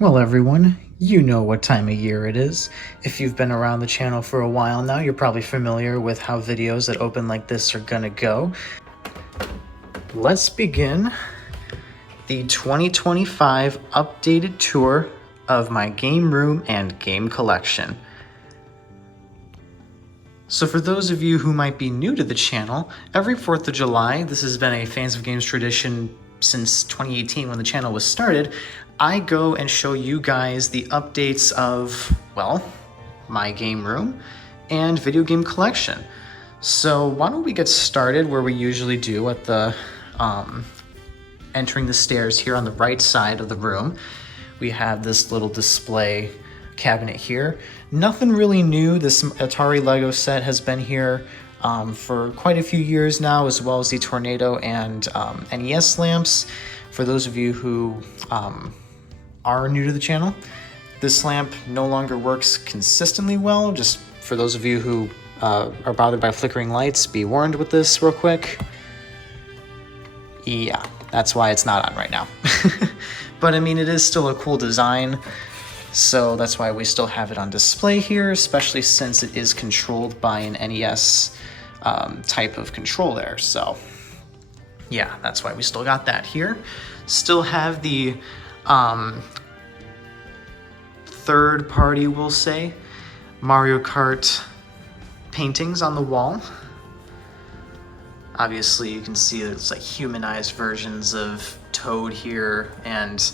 Well, everyone, you know what time of year it is. If you've been around the channel for a while now, you're probably familiar with how videos that open like this are gonna go. Let's begin the 2025 updated tour of my game room and game collection. So for those of you who might be new to the channel, every 4th of July, this has been a Fans of Games tradition since 2018 when the channel was started, I go and show you guys the updates of, well, my game room and video game collection. So why don't we get started where we usually do at the entering the stairs here on the right side of the room. We have this little display cabinet here. Nothing really new. This Atari Lego set has been here for quite a few years now, as well as the Tornado and NES lamps. For those of you who are new to the channel, this lamp no longer works consistently well. Just for those of you who are bothered by flickering lights, be warned with this real quick. Yeah, that's why it's not on right now. But I mean, it is still a cool design, so that's why we still have it on display here, especially since it is controlled by an NES type of control there. So yeah, that's why we still got that here. Still have the third party, we'll say, Mario Kart paintings on the wall. Obviously you can see there's like humanized versions of Toad here and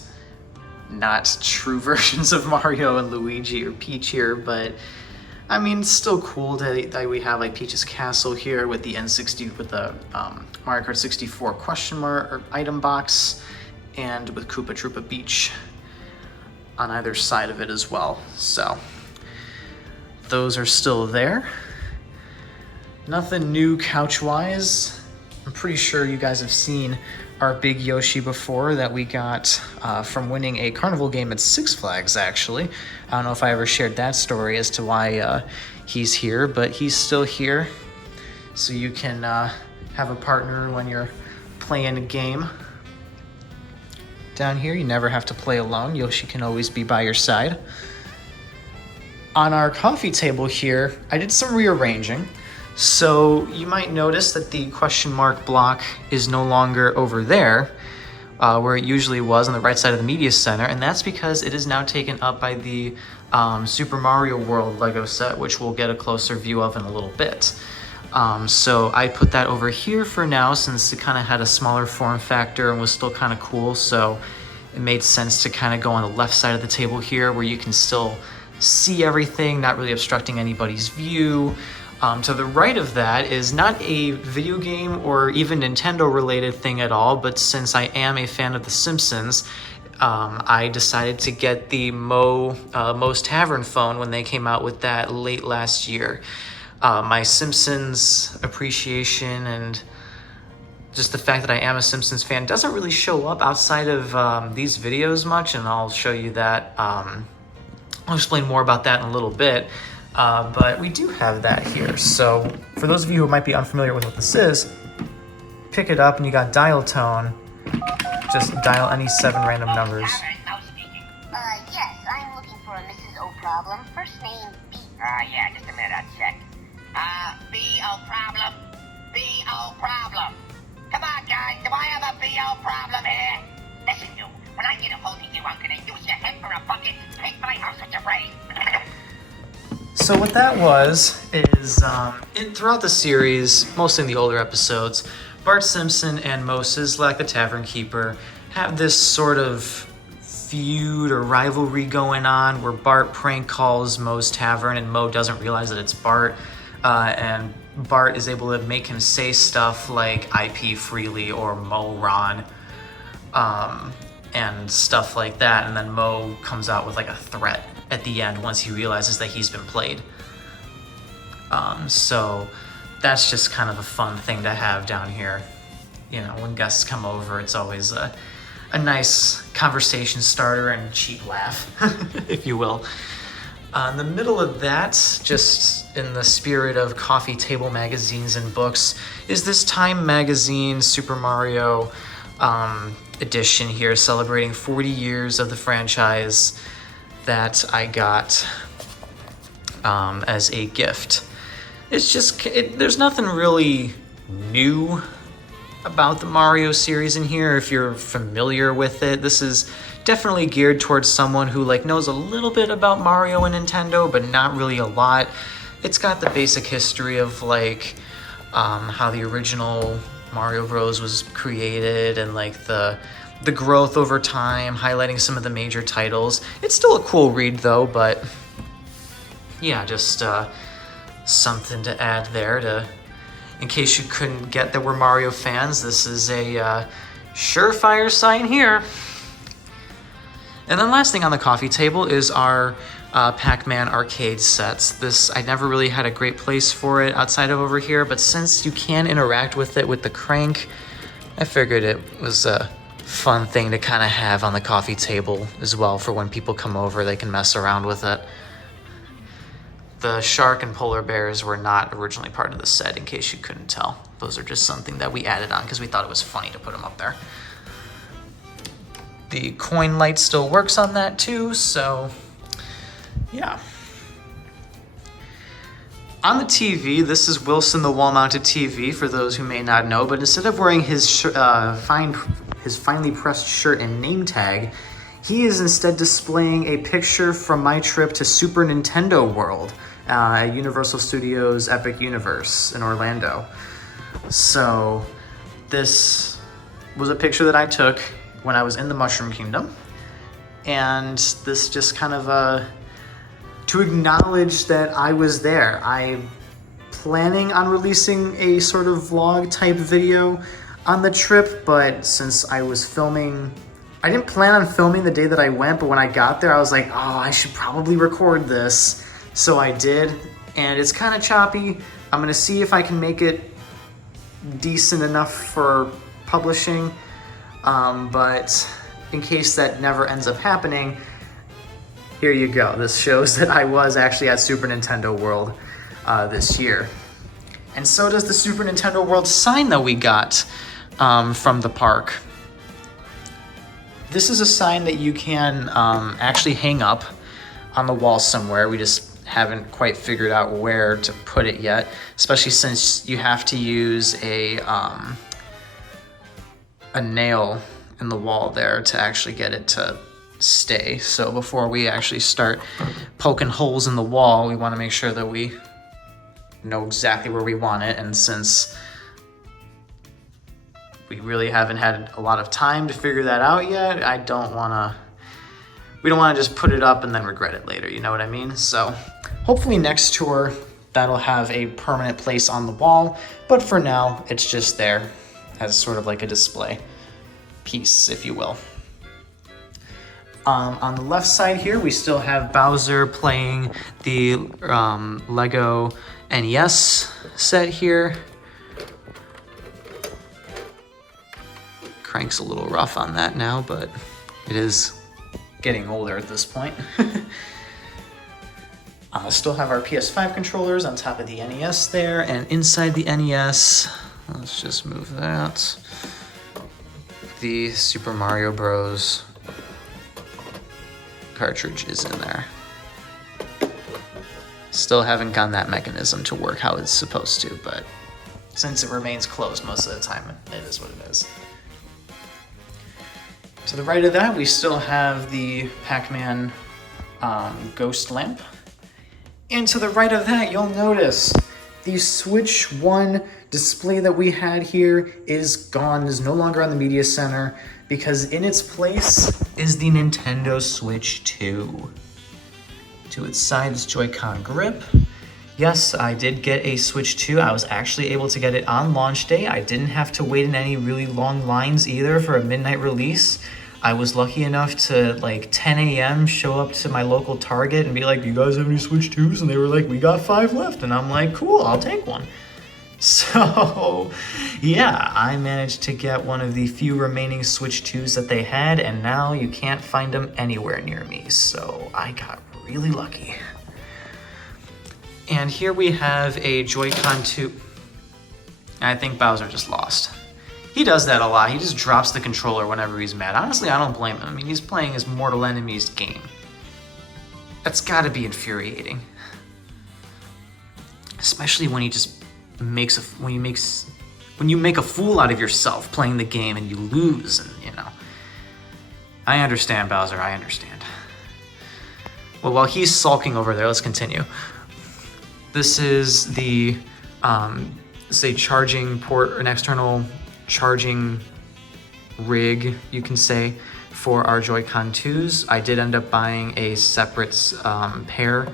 not true versions of Mario and Luigi or Peach here, but I mean, it's still cool that we have like Peach's Castle here with the N60 with the Mario Kart 64 question mark or item box, and with Koopa Troopa Beach on either side of it as well. So those are still there. Nothing new couch-wise. I'm pretty sure you guys have seen our big Yoshi before that we got from winning a carnival game at Six Flags, actually. I don't know if I ever shared that story as to why he's here, but he's still here. So you can have a partner when you're playing a game. Down here, you never have to play alone. Yoshi can always be by your side. On our coffee table here, I did some rearranging. So you might notice that the question mark block is no longer over there, where it usually was on the right side of the media center, and that's because it is now taken up by the Super Mario World Lego set, which we'll get a closer view of in a little bit. So I put that over here for now, since it kind of had a smaller form factor and was still kind of cool, so it made sense to kind of go on the left side of the table here, where you can still see everything, not really obstructing anybody's view. To the right of that is not a video game or even Nintendo related thing at all, but since I am a fan of The Simpsons, I decided to get the Moe's Tavern phone when they came out with that late last year. My Simpsons appreciation and just the fact that I am a Simpsons fan doesn't really show up outside of these videos much, and I'll show you that. I'll explain more about that in a little bit. But we do have that here. So for those of you who might be unfamiliar with what this is, pick it up and you got dial tone. Just dial any 7 random numbers. Yes, I'm looking for a Mrs. O'Problem. First name B. Yeah, just a minute, I'll check. B. O'Problem. B. O'Problem. Come on, guys, do I have a B. O'Problem here? Listen, you, when I get a hold of you, I'm gonna use your head for a bucket, paint my house with your brain. So what that was is, throughout the series, mostly in the older episodes, Bart Simpson and Moe Szyslak, the Tavern Keeper, have this sort of feud or rivalry going on where Bart prank calls Moe's Tavern and Moe doesn't realize that it's Bart, and Bart is able to make him say stuff like IP freely or Moe Ron, and stuff like that, and then Moe comes out with like a threat at the end once he realizes that he's been played. So that's just kind of a fun thing to have down here. You know, when guests come over, it's always a nice conversation starter and cheap laugh, if you will. In the middle of that, just in the spirit of coffee table magazines and books, is this Time magazine Super Mario edition here, celebrating 40 years of the franchise that I got as a gift. It's just, there's nothing really new about the Mario series in here. If you're familiar with it, this is definitely geared towards someone who like knows a little bit about Mario and Nintendo, but not really a lot. It's got the basic history of like how the original Mario Bros was created and like the growth over time, highlighting some of the major titles. It's still a cool read though, but yeah, just something to add there to, in case you couldn't get that we're Mario fans, this is a surefire sign here. And then last thing on the coffee table is our Pac-Man arcade sets. This, I never really had a great place for it outside of over here, but since you can interact with it with the crank, I figured it was a fun thing to kind of have on the coffee table as well for when people come over, they can mess around with it. The shark and polar bears were not originally part of the set, in case you couldn't tell. Those are just something that we added on because we thought it was funny to put them up there. The coin light still works on that too, so yeah. On the TV, this is Wilson the wall-mounted TV, for those who may not know, but instead of wearing his finely pressed shirt and name tag, he is instead displaying a picture from my trip to Super Nintendo World at Universal Studios Epic Universe in Orlando. So this was a picture that I took when I was in the Mushroom Kingdom, and this just kind of to acknowledge that I was there. I'm planning on releasing a sort of vlog type video on the trip, but since I was filming, I didn't plan on filming the day that I went, but when I got there I was like, oh, I should probably record this. So I did, and it's kind of choppy. I'm gonna see if I can make it decent enough for publishing, but in case that never ends up happening, here you go. This shows that I was actually at Super Nintendo World this year. And so does the Super Nintendo World sign that we got from the park. This is a sign that you can actually hang up on the wall somewhere. We just haven't quite figured out where to put it yet, especially since you have to use a nail in the wall there to actually get it to stay. So before we actually start poking holes in the wall, we want to make sure that we know exactly where we want it. And since we really haven't had a lot of time to figure that out yet, we don't want to just put it up and then regret it later, you know what I mean? So hopefully next tour that'll have a permanent place on the wall, but for now it's just there as sort of like a display piece, if you will. On the left side here, we still have Bowser playing the Lego NES set here. Crank's a little rough on that now, but it is getting older at this point. Still have our PS5 controllers on top of the NES there, and inside the NES, let's just move that, the Super Mario Bros. Cartridge is in there. Still haven't gotten that mechanism to work how it's supposed to, but since it remains closed most of the time, it is what it is. To the right of that, we still have the Pac-Man ghost lamp. And to the right of that, you'll notice the Switch 1 display that we had here is gone, is no longer on the media center, because in its place is the Nintendo Switch 2. To its side is Joy-Con grip. Yes, I did get a Switch 2. I was actually able to get it on launch day. I didn't have to wait in any really long lines either for a midnight release. I was lucky enough to, like, 10 a.m. show up to my local Target and be like, "Do you guys have any Switch 2s?" And they were like, "We got 5 left." And I'm like, "Cool, I'll take one." So, yeah, I managed to get one of the few remaining Switch 2s that they had, and now you can't find them anywhere near me. So I got really lucky. And here we have a Joy-Con 2. I think Bowser just lost. He does that a lot. He just drops the controller whenever he's mad. Honestly, I don't blame him. I mean, he's playing his Mortal Enemies game. That's gotta be infuriating. Especially when he just makes when you make a fool out of yourself playing the game and you lose, and you know. I understand, Bowser, I understand. Well, while he's sulking over there, let's continue. This is the say charging port, or an external charging rig, you can say, for our Joy-Con 2s. I did end up buying a separate pair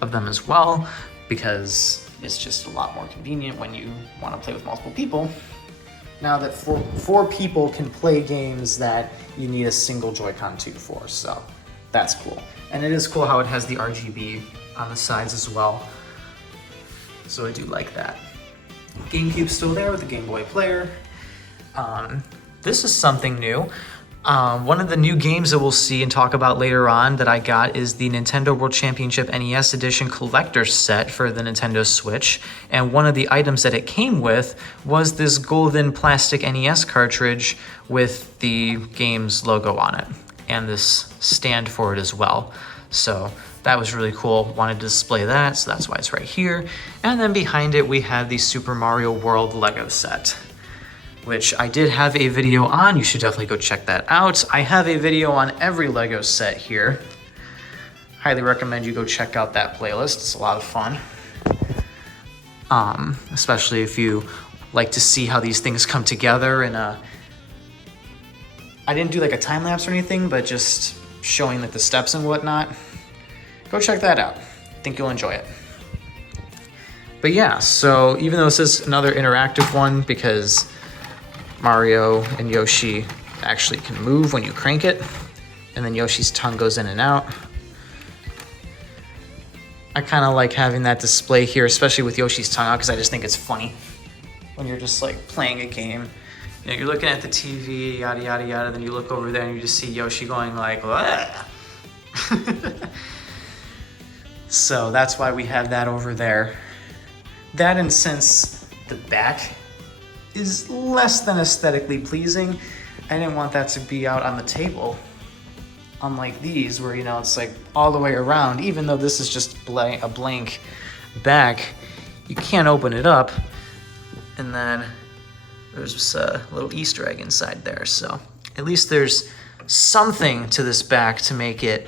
of them as well, because it's just a lot more convenient when you want to play with multiple people. Now that four people can play games that you need a single Joy-Con 2 for, so that's cool. And it is cool how it has the RGB on the sides as well, so I do like that. GameCube's still there with the Game Boy player. This is something new. One of the new games that we'll see and talk about later on that I got is the Nintendo World Championship NES Edition Collector's Set for the Nintendo Switch. And one of the items that it came with was this golden plastic NES cartridge with the game's logo on it, and this stand for it as well. So that was really cool. Wanted to display that, so that's why it's right here. And then behind it we have the Super Mario World Lego set, which I did have a video on. You should definitely go check that out. I have a video on every Lego set here. Highly recommend you go check out that playlist. It's a lot of fun. Especially if you like to see how these things come together. And I didn't do like a time lapse or anything, but just showing like the steps and whatnot. Go check that out. I think you'll enjoy it. But yeah, so even though this is another interactive one, because Mario and Yoshi actually can move when you crank it, and then Yoshi's tongue goes in and out. I kind of like having that display here, especially with Yoshi's tongue out, because I just think it's funny when you're just like playing a game. You know, you're looking at the TV, yada yada yada, then you look over there and you just see Yoshi going like, so that's why we have that over there. That, and since the back is less than aesthetically pleasing, I didn't want that to be out on the table, unlike these where, you know, it's like all the way around. Even though this is just a blank back, you can't open it up, and then there's just a little Easter egg inside there, so at least there's something to this back to make it,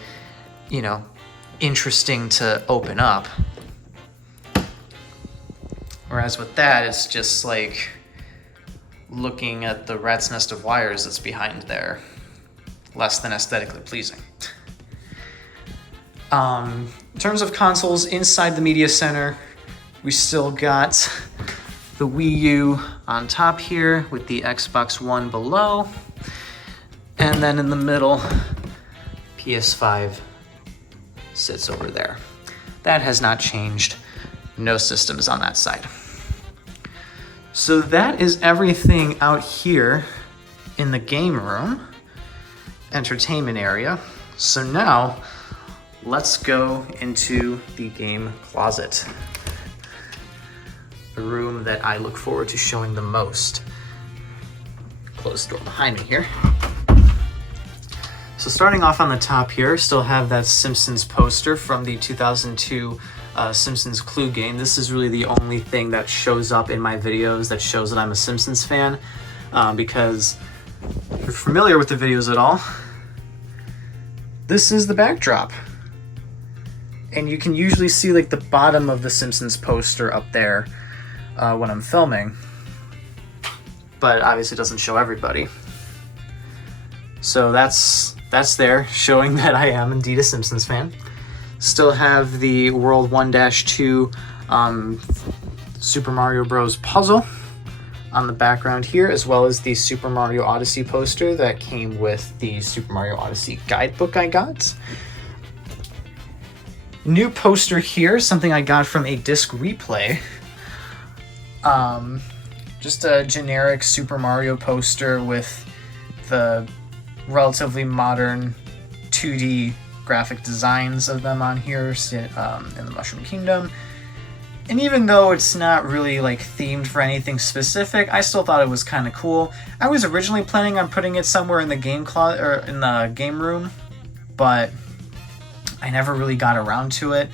you know, interesting to open up. Whereas with that, it's just like looking at the rat's nest of wires that's behind there. Less than aesthetically pleasing. In terms of consoles, inside the media center, we still got the Wii U on top here with the Xbox One below. And then in the middle, PS5 sits over there. That has not changed. No systems on that side. So that is everything out here in the game room, entertainment area. So now let's go into the game closet, the room that I look forward to showing the most. Close the door behind me here. So starting off on the top here, still have that Simpsons poster from the 2002 Simpsons Clue game. This is really the only thing that shows up in my videos that shows that I'm a Simpsons fan, because if you're familiar with the videos at all, this is the backdrop. And you can usually see like the bottom of the Simpsons poster up there when I'm filming, but obviously it doesn't show everybody. So that's there, showing that I am indeed a Simpsons fan. Still have the World 1-2 Super Mario Bros. Puzzle on the background here, as well as the Super Mario Odyssey poster that came with the Super Mario Odyssey guidebook I got. New poster here, something I got from a disc replay. Just a generic Super Mario poster with the relatively modern 2D graphic designs of them on here in the Mushroom Kingdom. And even though it's not really like themed for anything specific, I still thought it was kind of cool. I was originally planning on putting it somewhere in the game closet or in the game room, but I never really got around to it.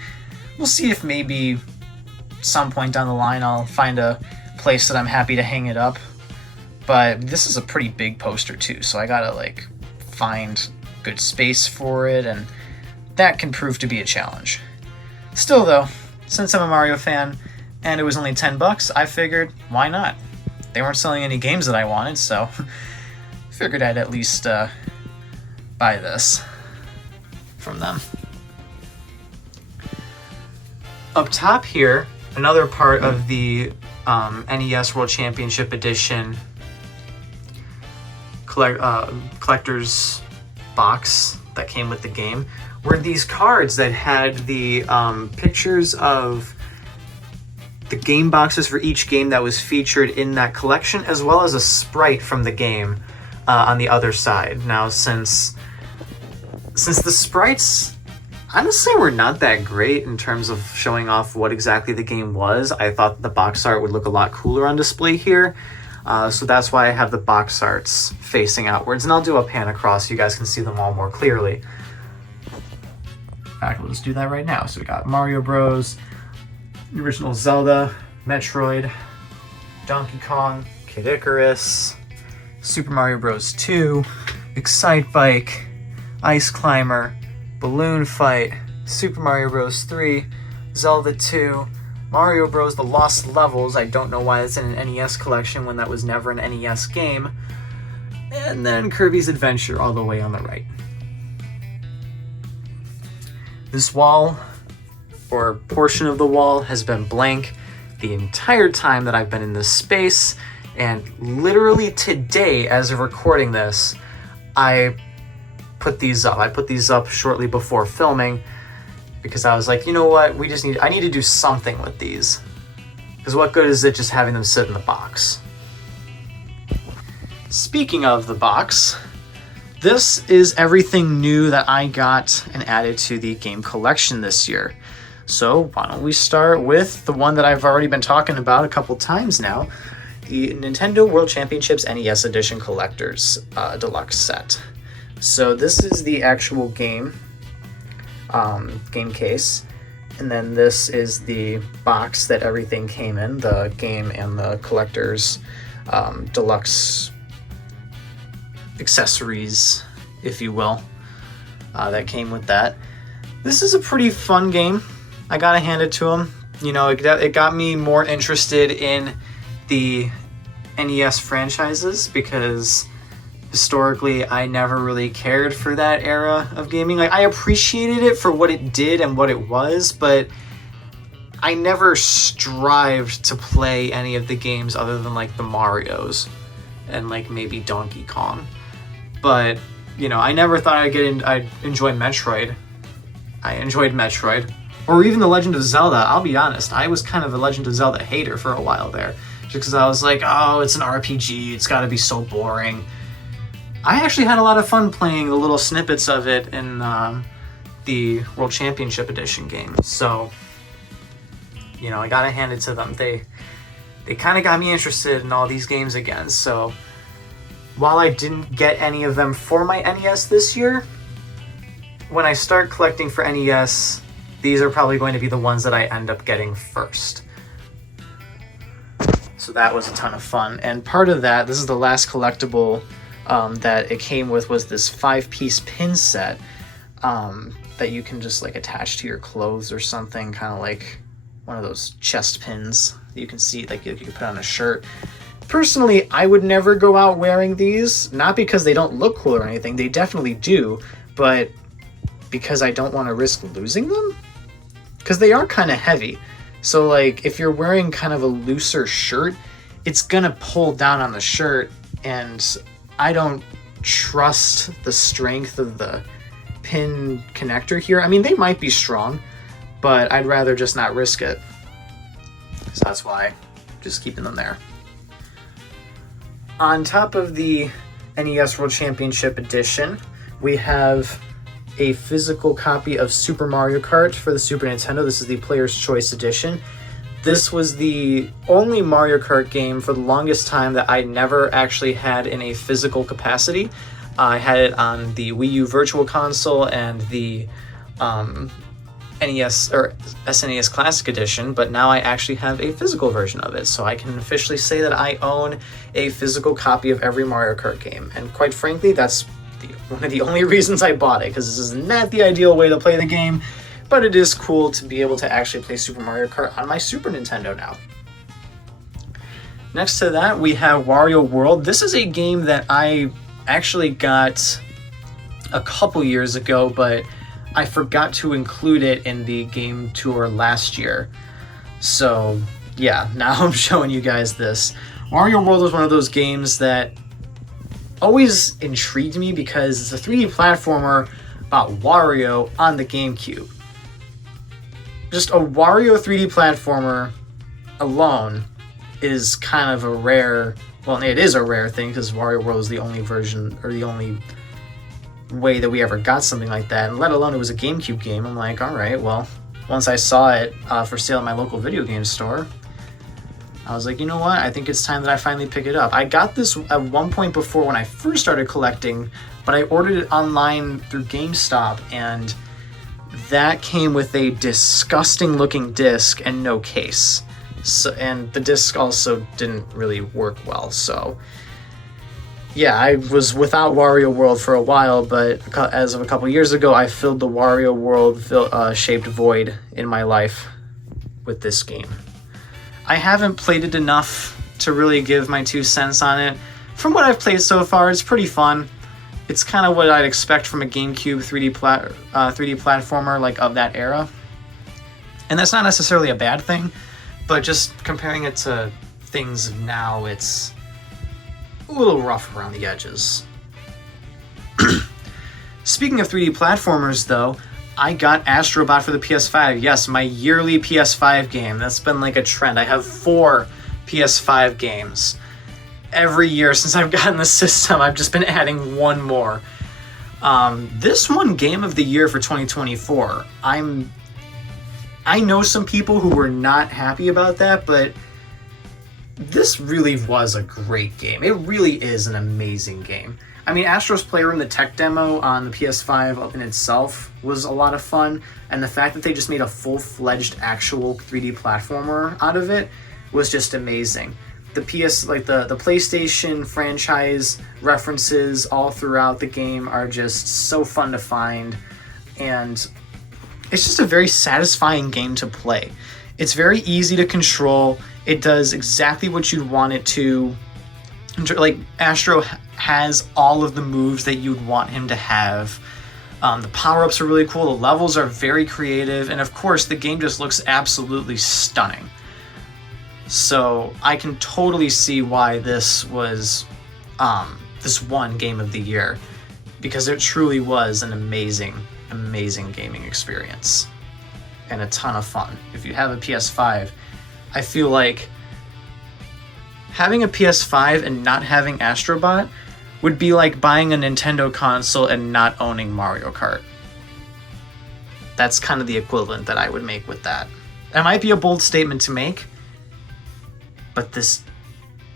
We'll see if maybe some point down the line I'll find a place that I'm happy to hang it up. But this is a pretty big poster too, so I gotta like find good space for it, and that can prove to be a challenge. Still though, since I'm a Mario fan and it was only $10, I figured, why not? They weren't selling any games that I wanted, so figured I'd at least buy this from them. Up top here, another part of the NES World Championship Edition collector's box that came with the game were these cards that had the pictures of the game boxes for each game that was featured in that collection, as well as a sprite from the game on the other side. Now, since the sprites honestly were not that great in terms of showing off what exactly the game was, I thought the box art would look a lot cooler on display here. So that's why I have the box arts facing outwards, and I'll do a pan across so you guys can see them all more clearly. In fact, let's do that right now. So we got Mario Bros, the original Zelda, Metroid, Donkey Kong, Kid Icarus, Super Mario Bros. 2, Excite Bike, Ice Climber, Balloon Fight, Super Mario Bros. 3, Zelda 2, Mario Bros. The Lost Levels. I don't know why it's in an NES collection when that was never an NES game. And then Kirby's Adventure all the way on the right. This wall, or portion of the wall, has been blank the entire time that I've been in this space, and literally today, as of recording this, I put these up. I put these up shortly before filming because I was like, you know what, I need to do something with these. Because what good is it just having them sit in the box? Speaking of the box, this is everything new that I got and added to the game collection this year. So why don't we start with the one that I've already been talking about a couple times now, the Nintendo World Championships NES Edition Collector's Deluxe Set. So this is the actual game case, and then this is the box that everything came in, the game and the collector's deluxe accessories, if you will, that came with that. This is a pretty fun game. I gotta hand it to them. You know, it got me more interested in the NES franchises because historically I never really cared for that era of gaming. Like, I appreciated it for what it did and what it was, but I never strived to play any of the games other than like the Marios and like maybe Donkey Kong. But, you know, I never thought I'd enjoy Metroid. I enjoyed Metroid. Or even The Legend of Zelda. I'll be honest, I was kind of a Legend of Zelda hater for a while there. Just because I was like, oh, it's an RPG, it's gotta be so boring. I actually had a lot of fun playing the little snippets of it in the World Championship Edition game. So, you know, I gotta hand it to them. They kind of got me interested in all these games again. So, while I didn't get any of them for my NES this year, when I start collecting for NES, these are probably going to be the ones that I end up getting first. So that was a ton of fun. And part of that, this is the last collectible that it came with, was this 5-piece pin set that you can just like attach to your clothes or something, kind of like one of those chest pins that you can see, like you can put on a shirt. Personally, I would never go out wearing these, not because they don't look cool or anything, they definitely do, but because I don't want to risk losing them, because they are kind of heavy. So like if you're wearing kind of a looser shirt, it's gonna pull down on the shirt, and I don't trust the strength of the pin connector here. I mean, they might be strong, but I'd rather just not risk it. So that's why I'm just keeping them there. On top of the NES World Championship Edition, we have a physical copy of Super Mario Kart for the Super Nintendo. This is the Player's Choice Edition. This was the only Mario Kart game for the longest time that I never actually had in a physical capacity. I had it on the Wii U Virtual Console and the NES or SNES Classic Edition, but now I actually have a physical version of it, so I can officially say that I own a physical copy of every Mario Kart game. And quite frankly, that's one of the only reasons I bought it, because this is not the ideal way to play the game, but it is cool to be able to actually play Super Mario Kart on my Super Nintendo now. Next to that, we have Wario World. This is a game that I actually got a couple years ago, but I forgot to include it in the game tour last year. So yeah, now I'm showing you guys this. Wario World was one of those games that always intrigued me because it's a 3D platformer about Wario on the GameCube. Just a Wario 3D platformer alone is kind of a rare, well, it is a rare thing because Wario World is the only version, or the only way that we ever got something like that, and let alone it was a GameCube game. I'm like, all right, well, once I saw it for sale at my local video game store, I was like, you know what, I think it's time that I finally pick it up. I got this at one point before when I first started collecting, but I ordered it online through GameStop, and that came with a disgusting looking disc and no case. So, and the disc also didn't really work well, so yeah, I was without Wario World for a while, but as of a couple years ago, I filled the Wario World shaped void in my life with this game. I haven't played it enough to really give my 2 cents on it. From what I've played so far, it's pretty fun. It's kind of what I'd expect from a GameCube 3D platformer like of that era. And that's not necessarily a bad thing, but just comparing it to things now, it's a little rough around the edges. Speaking of 3D platformers, though, I got Astrobot for the PS5. Yes, my yearly PS5 game. That's been like a trend. I have 4 PS5 games. Every year since I've gotten the system, I've just been adding one more. This one game of the year for 2024. I know some people who were not happy about that, but this really was a great game. It really is an amazing game. I mean, Astro's Playroom, the tech demo on the PS5 up in itself was a lot of fun, and the fact that they just made a full-fledged actual 3D platformer out of it was just amazing. The the PlayStation franchise references all throughout the game are just so fun to find, and it's just a very satisfying game to play. It's very easy to control. It does exactly what you'd want it to. Like, Astro has all of the moves that you'd want him to have. The power-ups are really cool. The levels are very creative. And of course, the game just looks absolutely stunning. So I can totally see why this was this one game of the year. Because it truly was an amazing, amazing gaming experience. And a ton of fun. If you have a PS5, I feel like having a PS5 and not having Astrobot would be like buying a Nintendo console and not owning Mario Kart. That's kind of the equivalent that I would make with that. It might be a bold statement to make, but there's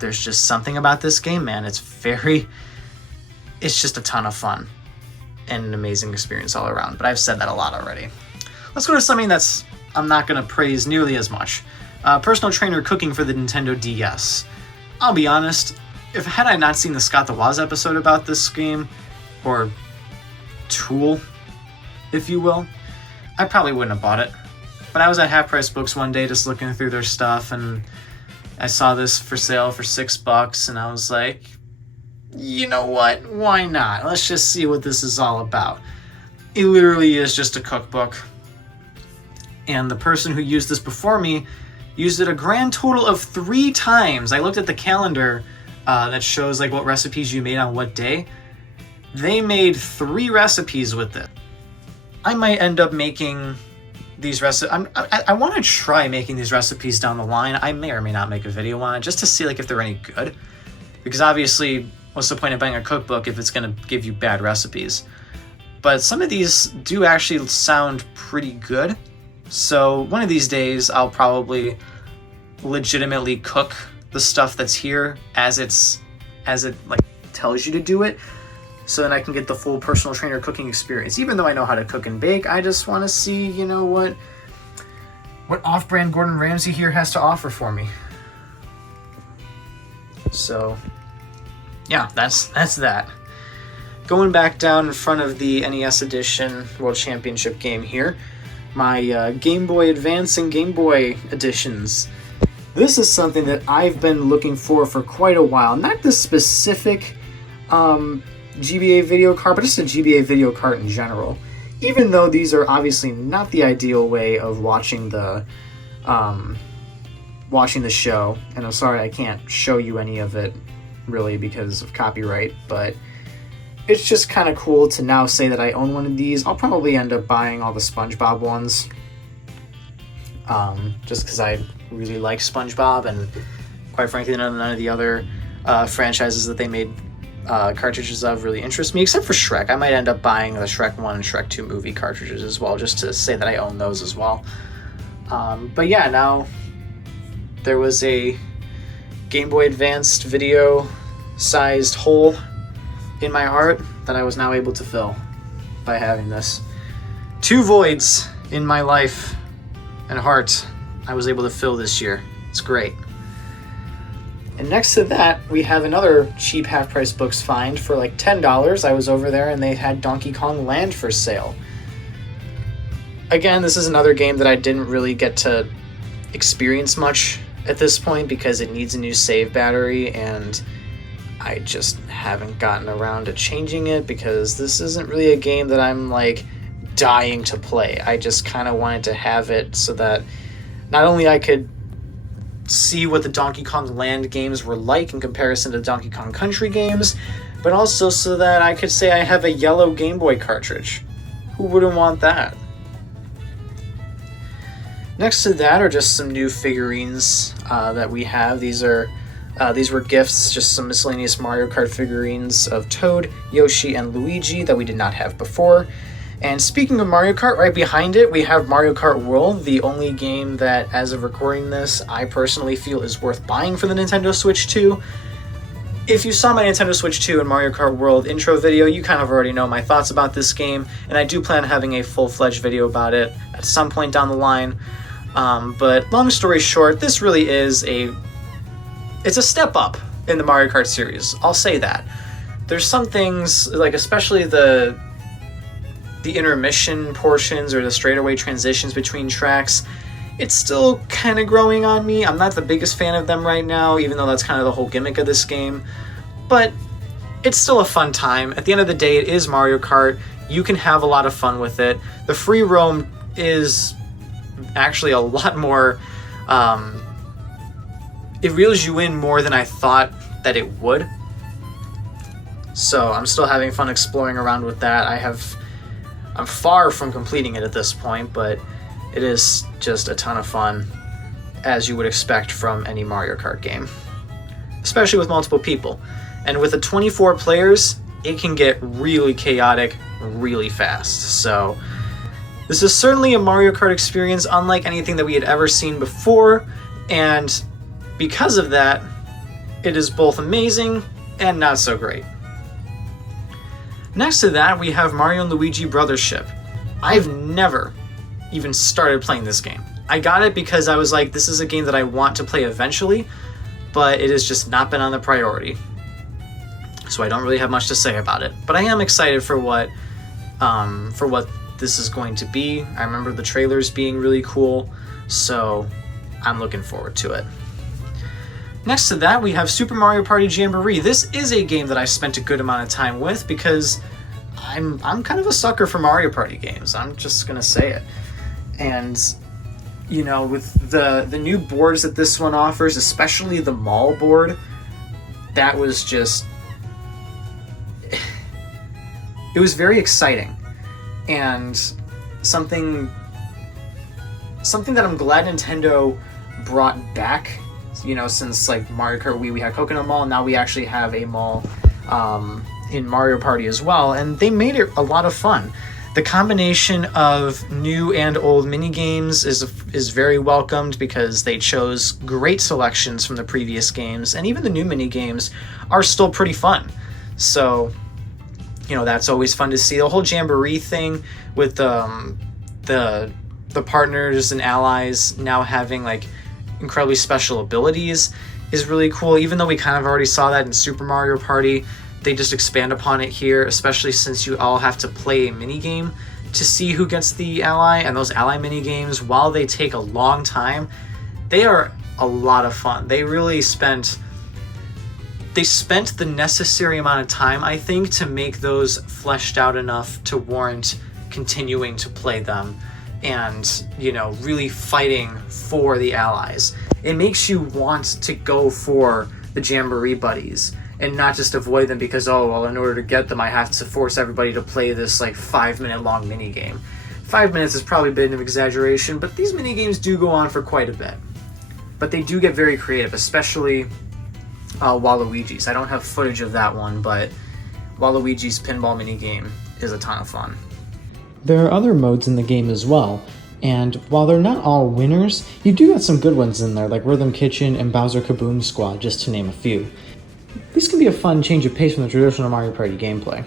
just something about this game, man. It's just a ton of fun and an amazing experience all around. But I've said that a lot already. Let's go to something that's I'm not going to praise nearly as much. Personal trainer cooking for the Nintendo DS. I'll be honest, had I not seen the Scott the Woz episode about this game, or tool, if you will, I probably wouldn't have bought it. But I was at Half Price Books one day just looking through their stuff, and I saw this for sale for $6, and I was like, you know what, why not? Let's just see what this is all about. It literally is just a cookbook. And the person who used this before me used it a grand total of 3 times. I looked at the calendar that shows like what recipes you made on what day. They made 3 recipes with it. I might end up making these recipes. I want to try making these recipes down the line. I may or may not make a video on it just to see like if they're any good. Because obviously, what's the point of buying a cookbook if it's going to give you bad recipes? But some of these do actually sound pretty good. So one of these days, I'll probably legitimately cook the stuff that's here as it like tells you to do it, so then I can get the full personal trainer cooking experience. Even though I know how to cook and bake, I just want to see, you know, what off-brand Gordon Ramsay here has to offer for me. So yeah, that's that. Going back down in front of the NES Edition World Championship game here, my Game Boy Advance and Game Boy editions. This is something that I've been looking for quite a while. Not this specific GBA video cart, but just a GBA video cart in general. Even though these are obviously not the ideal way of watching the show, and I'm sorry I can't show you any of it really because of copyright, but it's just kind of cool to now say that I own one of these. I'll probably end up buying all the SpongeBob ones, just because I really like SpongeBob, and quite frankly none of the other franchises that they made cartridges of really interest me, except for Shrek. I might end up buying the Shrek 1 and Shrek 2 movie cartridges as well, just to say that I own those as well. But yeah, now there was a Game Boy Advanced video sized hole in my heart that I was now able to fill by having this. 2 voids in my life and heart I was able to fill this year. It's great. And next to that, we have another cheap half-price books find for like $10. I was over there and they had Donkey Kong Land for sale. Again, this is another game that I didn't really get to experience much at this point because it needs a new save battery, and I just haven't gotten around to changing it because this isn't really a game that I'm like dying to play. I just kind of wanted to have it so that not only I could see what the Donkey Kong Land games were like in comparison to Donkey Kong Country games, but also so that I could say I have a yellow Game Boy cartridge. Who wouldn't want that? Next to that are just some new figurines that we have. These were gifts, just some miscellaneous Mario Kart figurines of Toad, Yoshi, and Luigi that we did not have before. And speaking of Mario Kart, right behind it we have Mario Kart World, the only game that, as of recording this, I personally feel is worth buying for the Nintendo Switch 2. If you saw my Nintendo Switch 2 and Mario Kart World intro video, you kind of already know my thoughts about this game, and I do plan on having a full-fledged video about it at some point down the line. But long story short, this really is it's a step up in the Mario Kart series. I'll say that. There's some things, like especially the intermission portions or the straightaway transitions between tracks, it's still kind of growing on me. I'm not the biggest fan of them right now, even though that's kind of the whole gimmick of this game. But it's still a fun time. At the end of the day, it is Mario Kart. You can have a lot of fun with it. The free roam is actually a lot more... it reels you in more than I thought that it would. So I'm still having fun exploring around with that. I'm far from completing it at this point, but it is just a ton of fun, as you would expect from any Mario Kart game, especially with multiple people. And with the 24 players, it can get really chaotic really fast. So this is certainly a Mario Kart experience unlike anything that we had ever seen before, and because of that, it is both amazing and not so great. Next to that, we have Mario & Luigi Brothership. I've never even started playing this game. I got it because I was like, this is a game that I want to play eventually, but it has just not been on the priority. So I don't really have much to say about it. But I am excited for what this is going to be. I remember the trailers being really cool, so I'm looking forward to it. Next to that, we have Super Mario Party Jamboree. This is a game that I spent a good amount of time with because I'm kind of a sucker for Mario Party games. I'm just gonna say it. And you know, with the new boards that this one offers, especially the mall board, that was just... it was very exciting. And something that I'm glad Nintendo brought back. You know, since like Mario Kart Wii, we had Coconut Mall, now we actually have a mall in Mario Party as well, and they made it a lot of fun. The combination of new and old minigames is very welcomed because they chose great selections from the previous games, and even the new minigames are still pretty fun. So, you know, that's always fun to see. The whole Jamboree thing with the partners and allies now having like incredibly special abilities is really cool. Even though we kind of already saw that in Super Mario Party, they just expand upon it here, especially since you all have to play a minigame to see who gets the ally. And those ally minigames, while they take a long time, they are a lot of fun. They spent the necessary amount of time, I think, to make those fleshed out enough to warrant continuing to play them and, you know, really fighting for the allies. It makes you want to go for the Jamboree buddies and not just avoid them because, oh, well, in order to get them, I have to force everybody to play this like 5-minute long minigame. 5 minutes is probably a bit of an exaggeration, but these minigames do go on for quite a bit. But they do get very creative, especially Waluigi's. I don't have footage of that one, but Waluigi's pinball minigame is a ton of fun. There are other modes in the game as well, and while they're not all winners, you do have some good ones in there, like Rhythm Kitchen and Bowser Kaboom Squad, just to name a few. These can be a fun change of pace from the traditional Mario Party gameplay.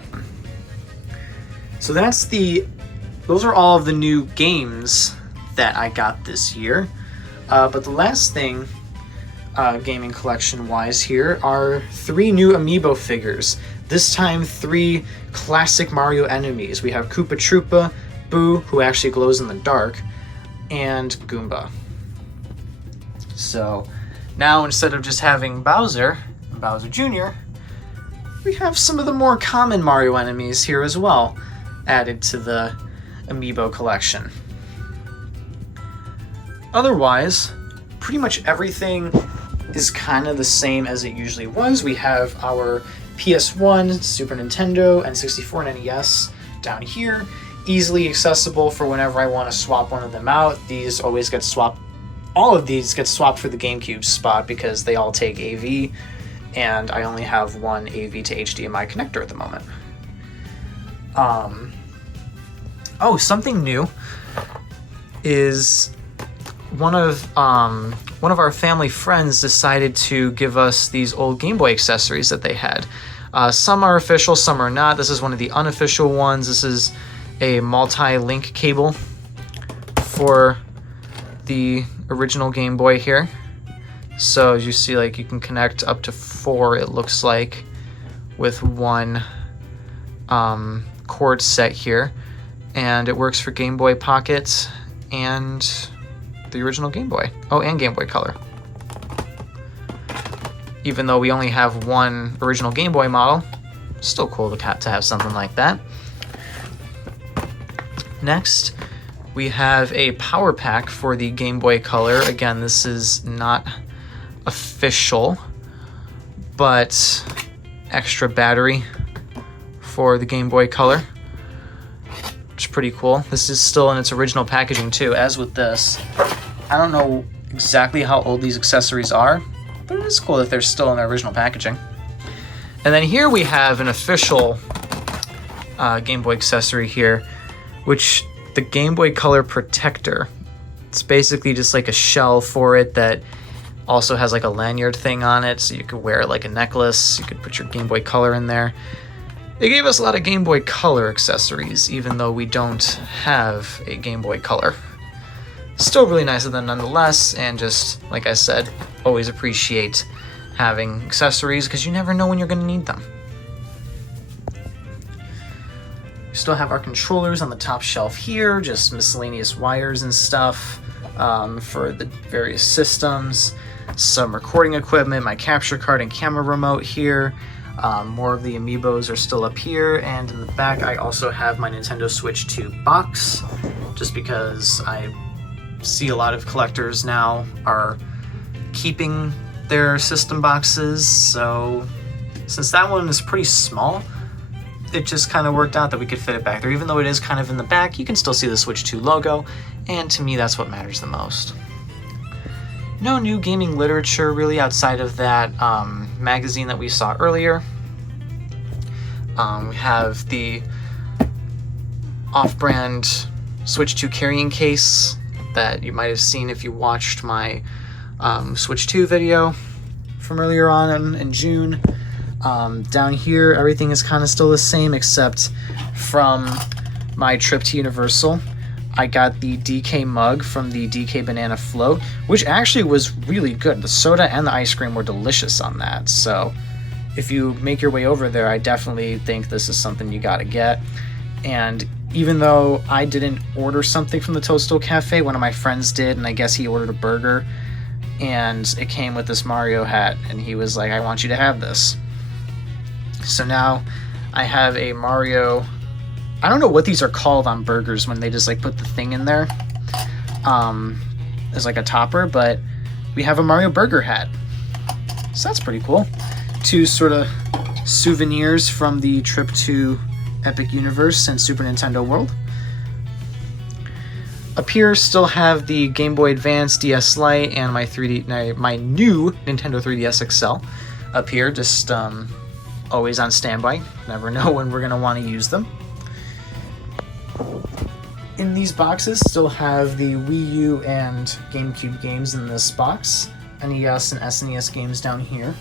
So those are all of the new games that I got this year. But the last thing, gaming collection-wise here, are 3 new amiibo figures. This time 3 classic Mario enemies. We have Koopa Troopa, Boo, who actually glows in the dark, and Goomba. So now instead of just having Bowser and Bowser Jr., we have some of the more common Mario enemies here as well, added to the amiibo collection. Otherwise, pretty much everything is kind of the same as it usually was. We have our PS1, Super Nintendo, N64, and NES down here, easily accessible for whenever I want to swap one of them out. These always get swapped. All of these get swapped for the GameCube spot because they all take AV, and I only have one AV to HDMI connector at the moment. Oh, something new is one of our family friends decided to give us these old Game Boy accessories that they had. Some are official, some are not. This is one of the unofficial ones. This is a multi-link cable for the original Game Boy here. So as you see, like, you can connect up to 4, it looks like, with one cord set here. And it works for Game Boy Pocket and the original Game Boy. Oh, and Game Boy Color. Even though we only have one original Game Boy model, still cool to have something like that. Next, we have a power pack for the Game Boy Color. Again, this is not official, but extra battery for the Game Boy Color, which is pretty cool. This is still in its original packaging too, as with this. I don't know exactly how old these accessories are, but it is cool that they're still in their original packaging. And then here we have an official Game Boy accessory here, which the Game Boy Color Protector. It's basically just like a shell for it that also has like a lanyard thing on it, so you could wear it like a necklace. You could put your Game Boy Color in there. They gave us a lot of Game Boy Color accessories, even though we don't have a Game Boy Color. Still really nice of them nonetheless, and just, like I said, always appreciate having accessories because you never know when you're going to need them. We still have our controllers on the top shelf here, just miscellaneous wires and stuff for the various systems. Some recording equipment, my capture card and camera remote here. More of the amiibos are still up here, and in the back I also have my Nintendo Switch 2 box, just because I see a lot of collectors now are keeping their system boxes, so since that one is pretty small, it just kind of worked out that we could fit it back there. Even though it is kind of in the back, you can still see the Switch 2 logo, and to me that's what matters the most. No new gaming literature really outside of that magazine that we saw earlier. We have the off-brand Switch 2 carrying case that you might have seen if you watched my Switch 2 video from earlier on in June. Down here, everything is kind of still the same, except from my trip to Universal, I got the DK mug from the DK Banana Float, which actually was really good. The soda and the ice cream were delicious on that. So if you make your way over there, I definitely think this is something you gotta get. And even though I didn't order something from the Toadstool Cafe, one of my friends did, and I guess he ordered a burger, and it came with this Mario hat, and he was like, I want you to have this. So now I have a Mario, I don't know what these are called on burgers when they just like put the thing in there as like a topper, but we have a Mario burger hat. So that's pretty cool. Two sort of souvenirs from the trip to Epic Universe and Super Nintendo World. Up here, still have the Game Boy Advance, DS Lite, and my new Nintendo 3DS XL. Up here, just always on standby. Never know when we're gonna want to use them. In these boxes, still have the Wii U and GameCube games in this box. NES and SNES games down here.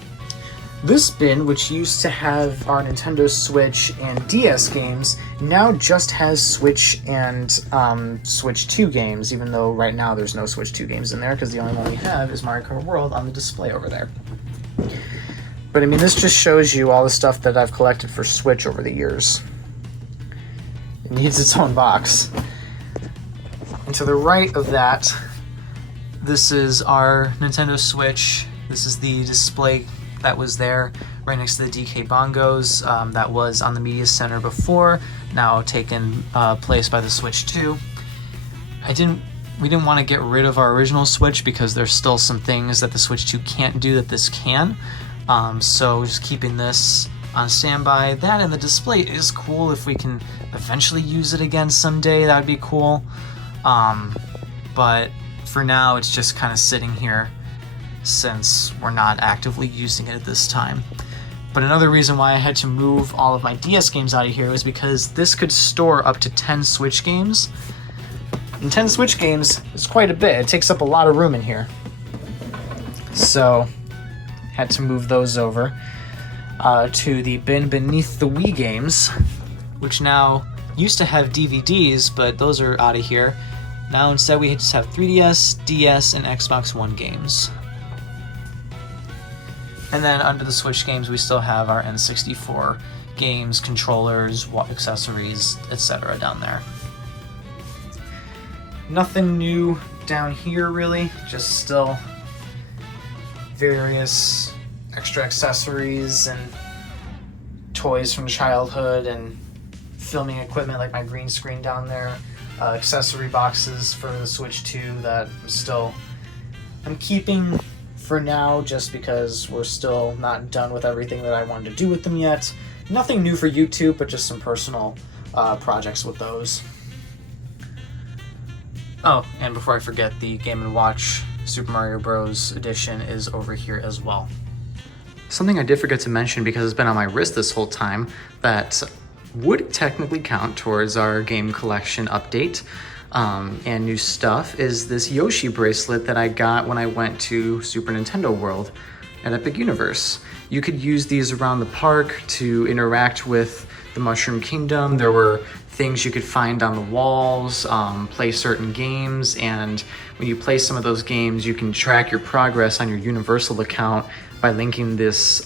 This bin, which used to have our Nintendo Switch and DS games, now just has Switch and Switch 2 games, even though right now there's no Switch 2 games in there, because the only one we have is Mario Kart World on the display over there. But I mean, this just shows you all the stuff that I've collected for Switch over the years. It needs its own box. And to the right of that, this is our Nintendo Switch. This is the display that was there right next to the DK Bongos that was on the Media Center before, now taken place by the Switch 2. We didn't want to get rid of our original Switch because there's still some things that the Switch 2 can't do that this can. So just keeping this on standby. That and the display is cool. If we can eventually use it again someday, that would be cool. But for now, it's just kind of sitting here since we're not actively using it at this time. But another reason why I had to move all of my DS games out of here was because this could store up to 10 Switch games. And 10 Switch games is quite a bit. It takes up a lot of room in here. So, had to move those over to the bin beneath the Wii games, which now used to have DVDs, but those are out of here. Now instead we just have 3DS, DS, and Xbox One games. And then under the Switch games, we still have our N64 games, controllers, accessories, etc. down there. Nothing new down here really, just still various extra accessories and toys from childhood and filming equipment like my green screen down there, accessory boxes for the Switch 2 that I'm keeping for now just because we're still not done with everything that I wanted to do with them yet. Nothing new for YouTube, but just some personal projects with those. Oh, and before I forget, the Game & Watch Super Mario Bros. Edition is over here as well. Something I did forget to mention because it's been on my wrist this whole time that would technically count towards our game collection update and new stuff is this Yoshi bracelet that I got when I went to Super Nintendo World at Epic Universe. You could use these around the park to interact with the Mushroom Kingdom. There were things you could find on the walls, play certain games, and when you play some of those games, you can track your progress on your Universal account by linking this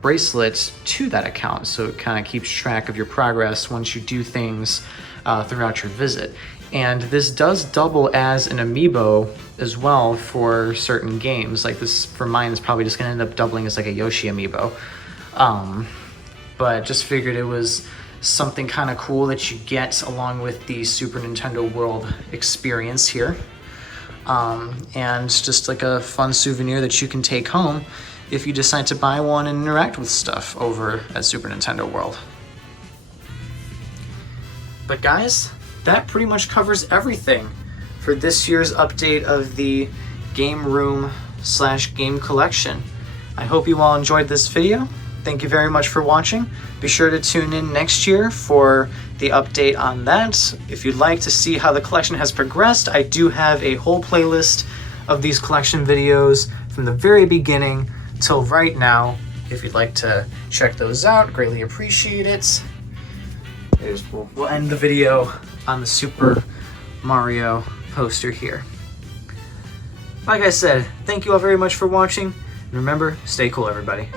bracelet to that account. So it kind of keeps track of your progress once you do things throughout your visit. And this does double as an amiibo as well for certain games. Like this, for mine, is probably just gonna end up doubling as like a Yoshi amiibo. But just figured it was something kind of cool that you get along with the Super Nintendo World experience here. And just like a fun souvenir that you can take home if you decide to buy one and interact with stuff over at Super Nintendo World. But guys, that pretty much covers everything for this year's update of the Game Room / Game Collection. I hope you all enjoyed this video. Thank you very much for watching. Be sure to tune in next year for the update on that. If you'd like to see how the collection has progressed, I do have a whole playlist of these collection videos from the very beginning till right now. If you'd like to check those out, greatly appreciate it. We'll end the video on the Super Mario poster here. Like I said, thank you all very much for watching. And remember, stay cool, everybody.